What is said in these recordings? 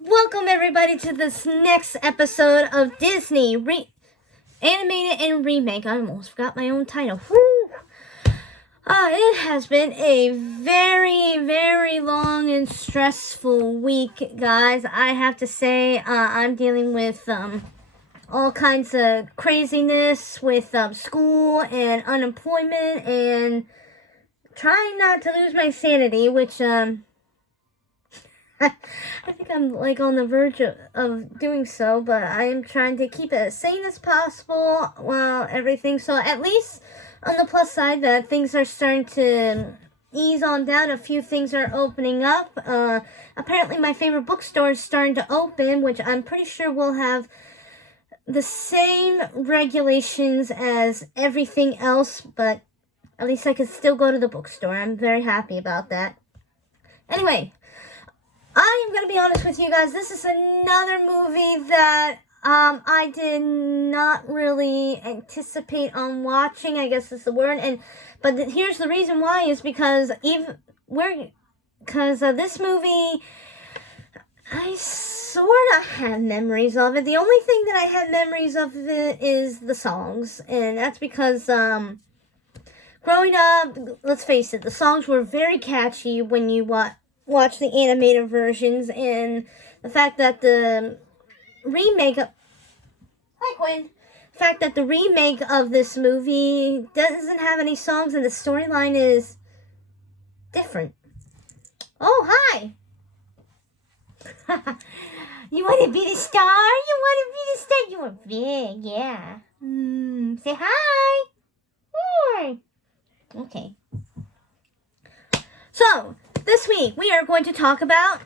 Welcome everybody to this next episode of Disney Animated and Remake. I almost forgot my own title. Whew. It has been a very long and stressful week, guys. I have to say, I'm dealing with all kinds of craziness with school and unemployment and trying not to lose my sanity, which I think I'm like on the verge of doing so, but I am trying to keep it as sane as possible while everything. So at least on the plus side, that things are starting to ease on down. A few things are opening up. Apparently, my favorite bookstore is starting to open, which I'm pretty sure will have the same regulations as everything else, but at least I can still go to the bookstore. I'm very happy about that. Anyway, I am going to be honest with you guys. This is another movie that I did not really anticipate on watching, I guess is the word. But here's the reason why is because this movie, I sort of have memories of it. The only thing that I have memories of it is the songs, and that's because growing up, let's face it, the songs were very catchy when you watch the animated versions, and the fact that the remake of this movie doesn't have any songs and the storyline is different. Oh, hi! You want to be the star? You want to be the star? You are big, yeah. Say hi! Hi! Okay. So, this week, we are going to talk about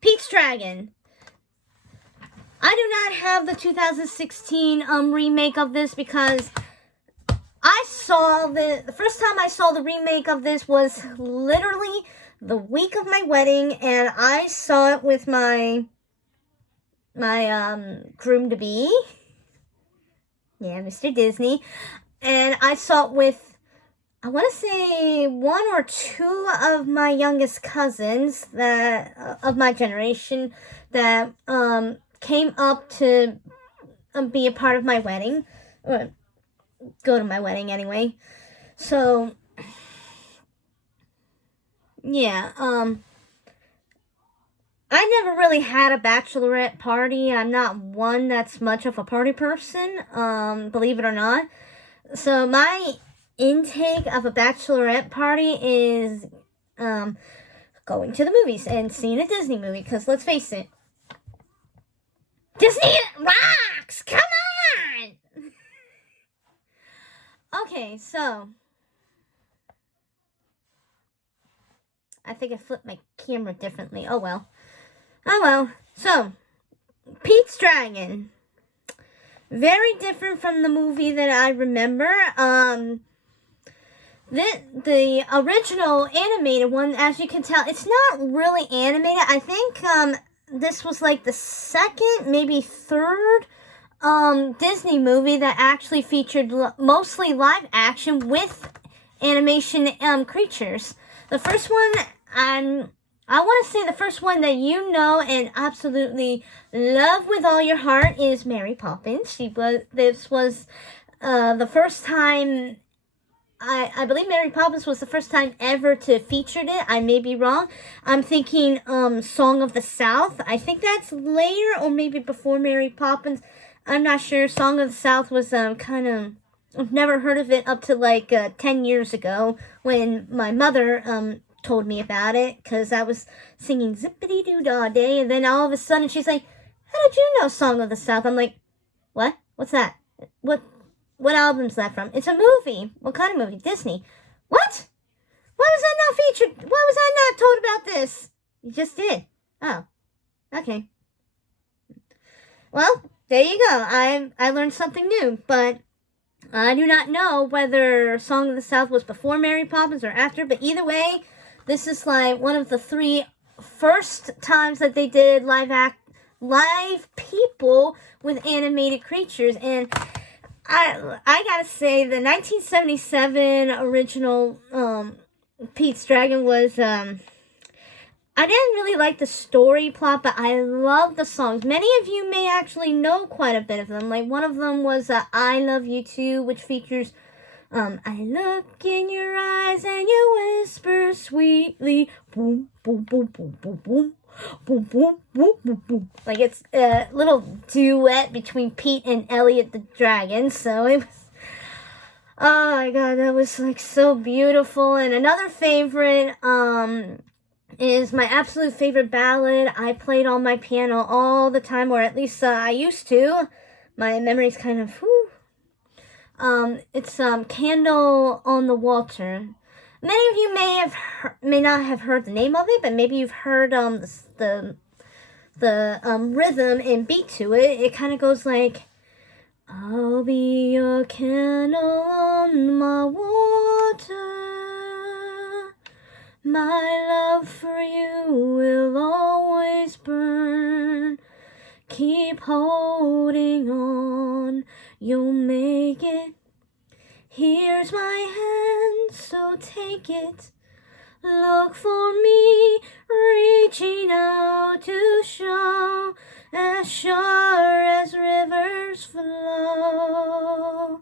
Pete's Dragon. I do not have the 2016 remake of this because I saw the first time I saw the remake of this was literally the week of my wedding, and I saw it with my groom-to-be. Yeah, Mr. Disney. And I saw it with, I want to say, one or two of my youngest cousins that of my generation that came up to be a part of my wedding, or go to my wedding anyway. So, yeah, I never really had a bachelorette party. I'm not one that's much of a party person, believe it or not. So my intake of a bachelorette party is going to the movies and seeing a Disney movie, because let's face it, Disney rocks! Come on! Okay, so I think I flipped my camera differently. Oh well. So, Pete's Dragon. Very different from the movie that I remember. The original animated one, as you can tell, it's not really animated. I think this was like the second, maybe third Disney movie that actually featured mostly live action with animation creatures. The first one, I want to say the first one that you know and absolutely love with all your heart is Mary Poppins. This was the first time, I believe Mary Poppins was the first time ever to feature it. I may be wrong. I'm thinking Song of the South. I think that's later or maybe before Mary Poppins. I'm not sure. Song of the South was kind of, I've never heard of it up to like 10 years ago when my mother told me about it, because I was singing Zippity-Doo-Dah Day, and then all of a sudden she's like, how did you know Song of the South? I'm like, what? What's that? What album's that from? It's a movie. What kind of movie? Disney. What? Why was that not featured? Why was I not told about this? You just did. Oh. Okay. Well, there you go. I learned something new, but I do not know whether Song of the South was before Mary Poppins or after, but either way, this is like one of the three first times that they did live people with animated creatures. And I gotta say, the 1977 original Pete's Dragon was I didn't really like the story plot, but I love the songs. Many of you may actually know quite a bit of them. Like, one of them was I Love You Too, which features, I look in your eyes and you whisper sweetly, boom, boom, boom, boom, boom, boom. Boom, boom, boom, boom, boom. Like, it's a little duet between Pete and Elliot the Dragon, so it was, oh my god, that was, like, so beautiful. And another favorite, is my absolute favorite ballad. I played on my piano all the time, or at least I used to. My memory's kind of, whew. It's, Candle on the Water. Many of you may not have heard the name of it, but maybe you've heard, the rhythm and beat to it. It kind of goes like, I'll be your candle on my water. My love for you will always burn. Keep holding on, you'll make it. Here's my hand, so take it. Look for me, reaching out to show, as sure as rivers flow.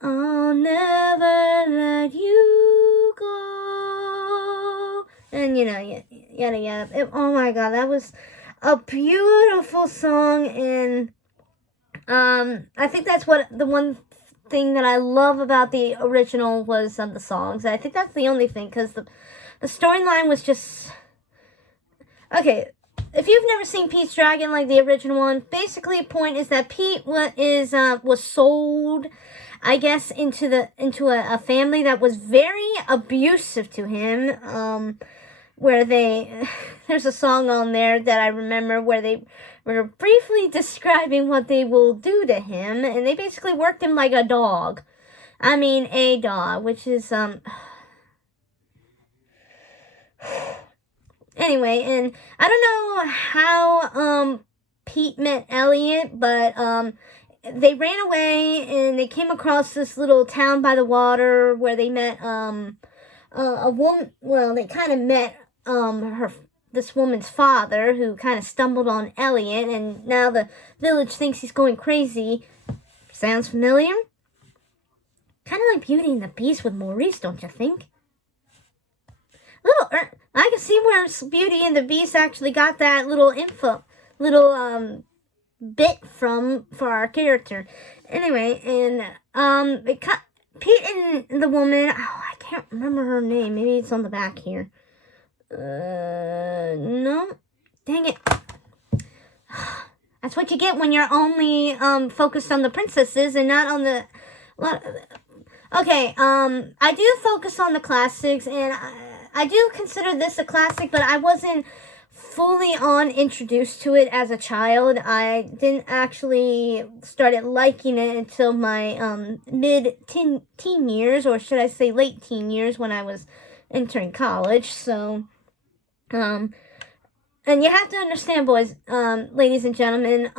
I'll never let you go. And, yada, yada. Oh my god, that was a beautiful song. And I think that's what the one thing that I love about the original was the songs. I think that's the only thing, because the storyline was just... Okay, if you've never seen Pete's Dragon, like the original one, basically the point is that Pete was sold, I guess, into a family that was very abusive to him, where there's a song on there that I remember where they were briefly describing what they will do to him, and they basically worked him like a dog. I mean, a dog, which is, anyway, and I don't know how, Pete met Elliot, but, they ran away, and they came across this little town by the water where they met, a woman. Well, they kind of met, this woman's father, who kind of stumbled on Elliot, and now the village thinks he's going crazy. Sounds familiar? Kind of like Beauty and the Beast with Maurice, don't you think? I can see where Beauty and the Beast actually got that little bit for our character. Anyway, and, Pete and the woman, I can't remember her name, maybe it's on the back here. No. Dang it. That's what you get when you're only, focused on the princesses and not on the... Okay, I do focus on the classics, and I do consider this a classic, but I wasn't fully introduced to it as a child. I didn't actually started liking it until my, mid-teen years, or should I say late teen years, when I was entering college, so... and you have to understand, boys, ladies and gentlemen,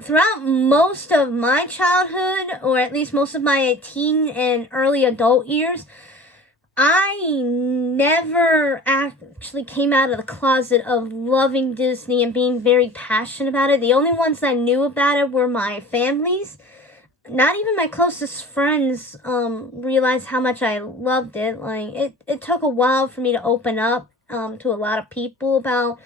throughout most of my childhood, or at least most of my teen and early adult years, I never actually came out of the closet of loving Disney and being very passionate about it. The only ones that knew about it were my families. Not even my closest friends realized how much I loved it. Like, it took a while for me to open up to a lot of people about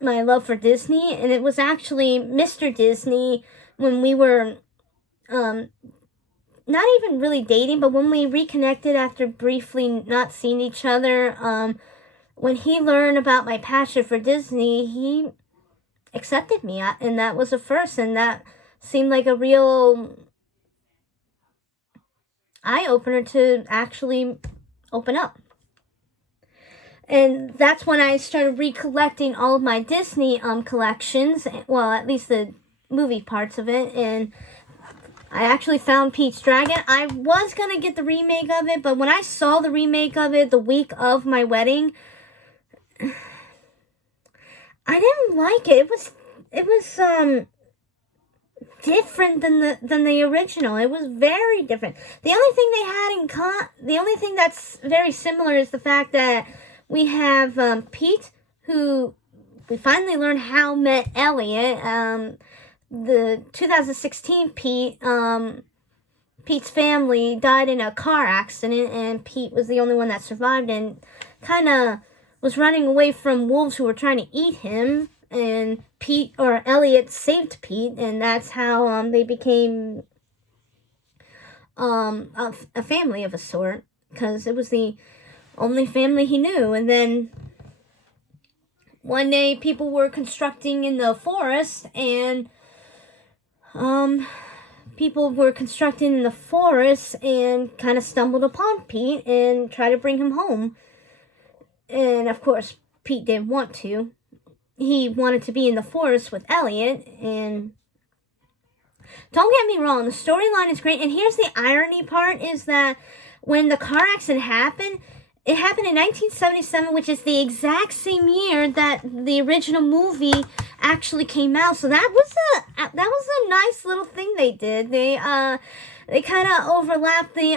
my love for Disney. And it was actually Mr. Disney, when we were not even really dating, but when we reconnected after briefly not seeing each other, when he learned about my passion for Disney, he accepted me. And that was a first, and that seemed like a real eye-opener to actually open up. And that's when I started recollecting all of my Disney collections, well, at least the movie parts of it, and I actually found Pete's Dragon. I was going to get the remake of it, but when I saw the remake of it the week of my wedding, I didn't like it. It was different than the original. It was very different. The only thing they had the only thing that's very similar is the fact that We have Pete, who we finally learned how met Elliot. The 2016 Pete's family died in a car accident, and Pete was the only one that survived and kind of was running away from wolves who were trying to eat him. And Elliot saved Pete, and that's how they became a family of a sort, because it was the only family he knew. And then one day people were constructing in the forest, and people were constructing in the forest and kind of stumbled upon Pete and tried to bring him home. And of course, Pete didn't want to. He wanted to be in the forest with Elliot. And don't get me wrong, the storyline is great. And here's the irony part, is that when the car accident happened, it happened in 1977, which is the exact same year that the original movie actually came out. So that was a nice little thing they did. They kind of overlapped the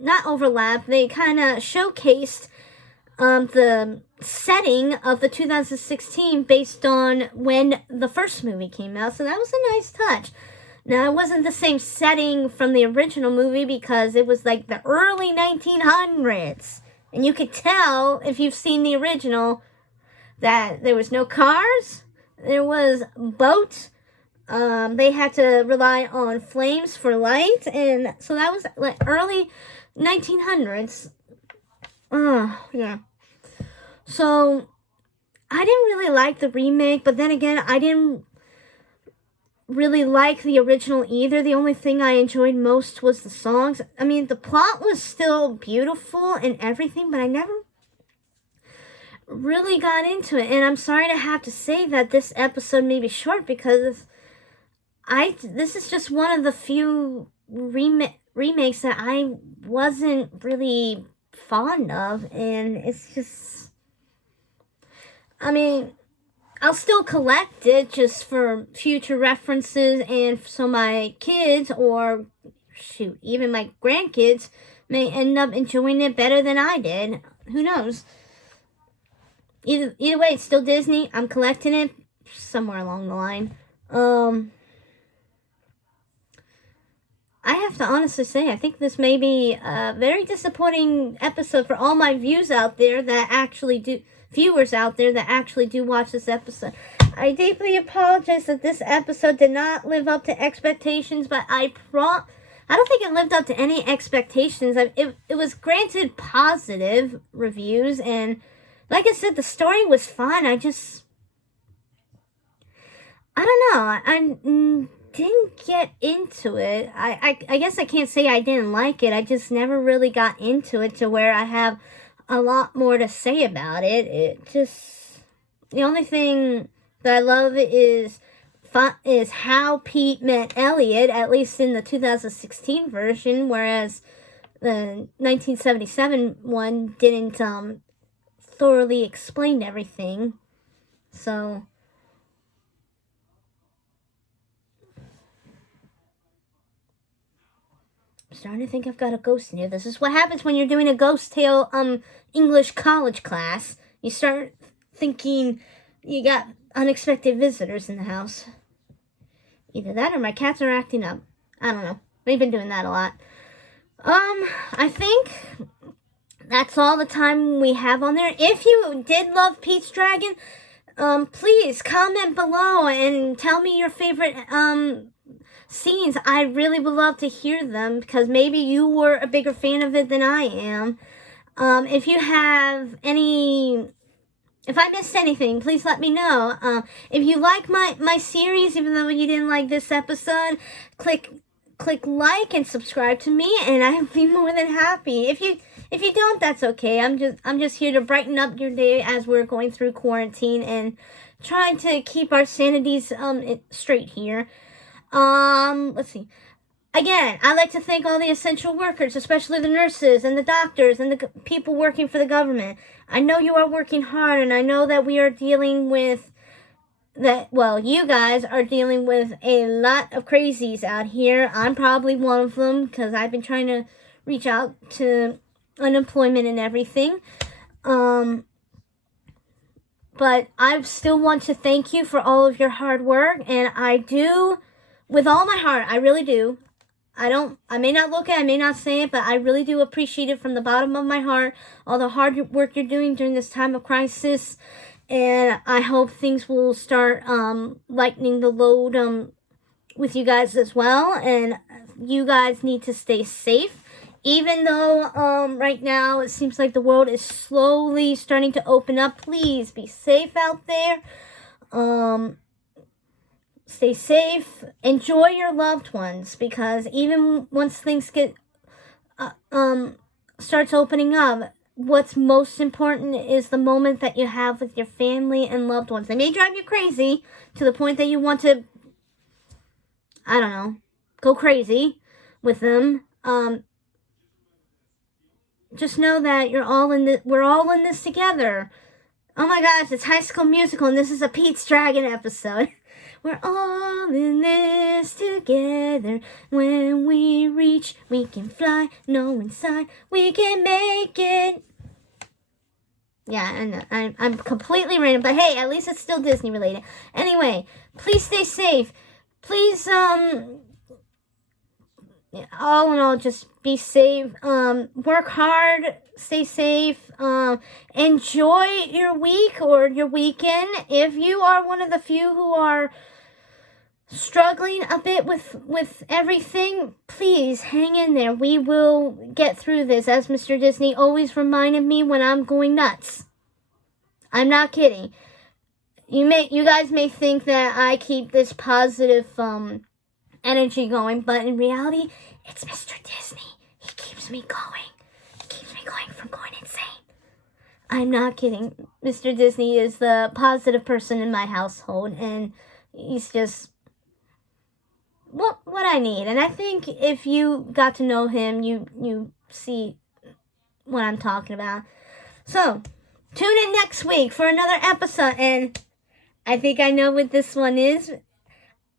not overlap. They kind of showcased the setting of the 2016 based on when the first movie came out. So that was a nice touch. Now, it wasn't the same setting from the original movie because it was like the early 1900s. And you could tell, if you've seen the original, that there was no cars, there was boats. They had to rely on flames for light. And so that was like early 1900s. Yeah. So, I didn't really like the remake, but then again, I didn't really like the original either. The only thing I enjoyed most was the songs. I mean, the plot was still beautiful and everything, but I never really got into it. And I'm sorry to have to say that this episode may be short, because this is just one of the few remakes that I wasn't really fond of, and it's just, I mean, I'll still collect it just for future references, and so my kids, or shoot, even my grandkids, may end up enjoying it better than I did. Who knows? Either way, it's still Disney. I'm collecting it somewhere along the line. I have to honestly say, I think this may be a very disappointing episode for all my viewers out there that actually do watch this episode. I deeply apologize that this episode did not live up to expectations, but I don't think it lived up to any expectations. It was granted positive reviews, and like I said, the story was fun. I don't know. I didn't get into it. I guess I can't say I didn't like it. I just never really got into it to where I have a lot more to say about it. The only thing that I love is how Pete met Elliot, at least in the 2016 version, whereas the 1977 one didn't thoroughly explain everything. So I'm starting to think I've got a ghost in here. This is what happens when you're doing a ghost tale English college class. You start thinking you got unexpected visitors in the house. Either that or my cats are acting up. I don't know. They've been doing that a lot. I think that's all the time we have on there. If you did love Pete's Dragon, please comment below and tell me your favorite scenes. I really would love to hear them, because maybe you were a bigger fan of it than I am. If you have if I missed anything, please let me know. If you like my series, even though you didn't like this episode, click like and subscribe to me, and I'll be more than happy. If you don't, that's okay. I'm just here to brighten up your day as we're going through quarantine and trying to keep our sanities straight here. Let's see. Again, I'd like to thank all the essential workers, especially the nurses and the doctors and the people working for the government. I know you are working hard, and I know that we are dealing with you guys are dealing with a lot of crazies out here. I'm probably one of them, because I've been trying to reach out to unemployment and everything. But I still want to thank you for all of your hard work, and I do, with all my heart, I really do. I may not look at it, I may not say it, but I really do appreciate it from the bottom of my heart, all the hard work you're doing during this time of crisis, and I hope things will start lightening the load with you guys as well, and you guys need to stay safe. Even though right now it seems like the world is slowly starting to open up, please be safe out there. Stay safe. Enjoy your loved ones, because even once things get starts opening up, what's most important is the moment that you have with your family and loved ones. They may drive you crazy to the point that you want to, I don't know, go crazy with them. Just know that we're all in this together. Oh my gosh, it's High School Musical, and this is a Pete's Dragon episode. We're all in this together. When we reach, we can fly. No inside, we can make it. Yeah, I know. I'm completely random, but hey, at least it's still Disney related. Anyway, please stay safe. Please, all in all, just be safe. Work hard. Stay safe. Enjoy your week or your weekend. If you are one of the few who are struggling a bit with everything, please hang in there. We will get through this, as Mr. Disney always reminded me when I'm going nuts. I'm not kidding. You guys may think that I keep this positive energy going, but in reality, it's Mr. Disney. He keeps me going. He keeps me going from going insane. I'm not kidding. Mr. Disney is the positive person in my household, and he's just what I need. And I think if you got to know him, you see what I'm talking about. So, tune in next week for another episode, and I think I know what this one is.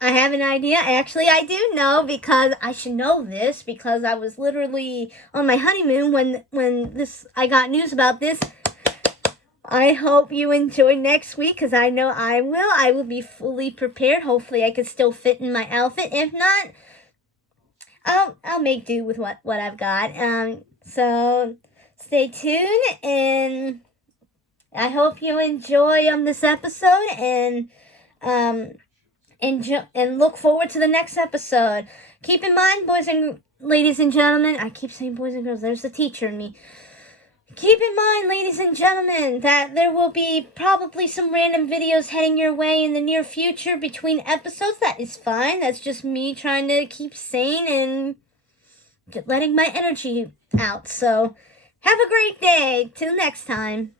I have an idea. Actually, I do know, because I should know this, because I was literally on my honeymoon when I got news about this. I hope you enjoy next week, because I know I will. I will be fully prepared. Hopefully, I can still fit in my outfit. If not, I'll make do with what I've got. So stay tuned, and I hope you enjoy this episode, and and look forward to the next episode. Keep in mind, ladies and gentlemen, I keep saying boys and girls, there's the teacher in me. Keep in mind, ladies and gentlemen, that there will be probably some random videos heading your way in the near future between episodes. That is fine. That's just me trying to keep sane and letting my energy out. So, have a great day. Till next time.